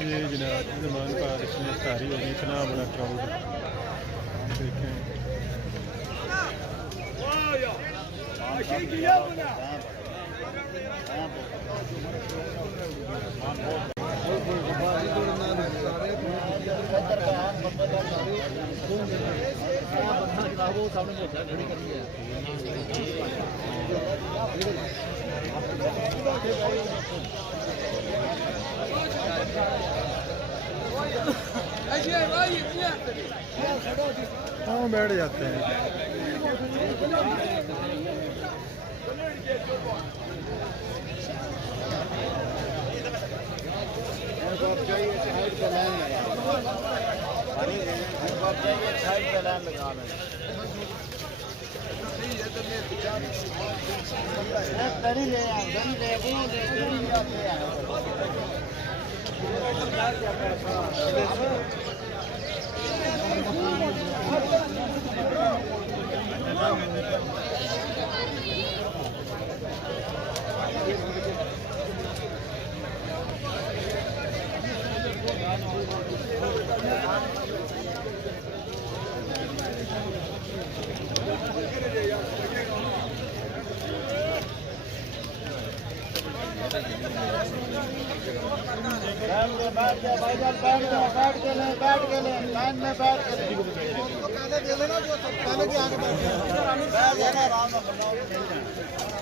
ये जनाब जमान पार्क में सारी होगी, इतना बड़ा क्राउड देखें। हाँ बैठ जाते हैं। बैठ के ले लाइन में बैठ के ले पहले दे लेना जो पहले के आगे बैठ जाना आराम से